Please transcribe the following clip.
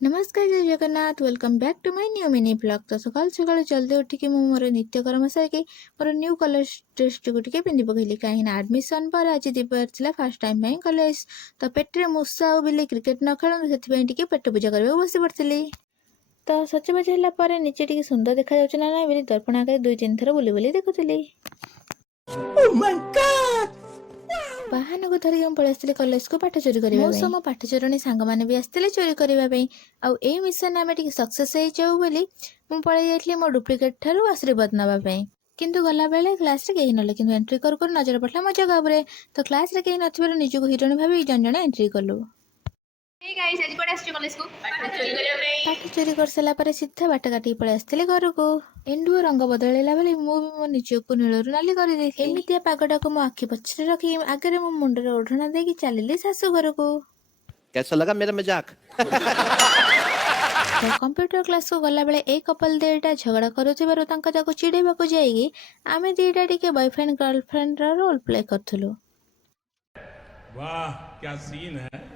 नमस्कार जय Jagannath welcome back to my new mini blog. तो सकाल सकाल जल्दी उठिकी मु मोर नित्यकर्म सारिकी मोर न्यू कॉलेज ड्रेस टी टिके पिंधि पकईली कहीं एडमिशन पर आज दीपार था फास्ट टाइम कॉलेज। तो पेटे मूषा और बिल्ली क्रिकेट न खेलु से पेट पूजा करने बसी पड़ी। तो सचबाज है नीचे टी सुंदर देखा ना ना दर्पण आगे 2-3 थर बुली बुली देखुली। बाहन को धरिक पलि कॉलेज को पाठ चोरी करने मो सम पाठ चोरणी सांग मैंने भी आसते चोरी करने आई मिशन आम टे सक्सेस हो पलि जाइए मो डुप्लिकेट ठार आशीर्वाद नापी। किंतु गला बेले क्लास रे कहीं नले किंतु एंट्री कर नजर पड़ा मो जगह पर। तो क्लास रे कहीं नथिबारु निजको हिरोइन भाभी जन जन एंट्री कलु। पाठ चोरी कर सारा पर सीधा बाट काटी पलि आसती घर को। एंडुओ रंग बदलैला बेले मो निजको नीलू नाली करदेली। एमितिया पागटा को मो आखि पछरे रखी आगे मो मुंडे ओढ़णा देकी चलिली शाशु घर को। कैसा लगा मेरा मजाक? तो कंप्यूटर क्लास को गला बेले एक कपल दीटा झगड़ा करुथिबारु तांका जाको चिड़ेबाकू जाइकी आमे दीटा टिके बॉयफ्रेंड गर्लफ्रेंड रोल प्ले करथुलु। वाह क्या सीन है।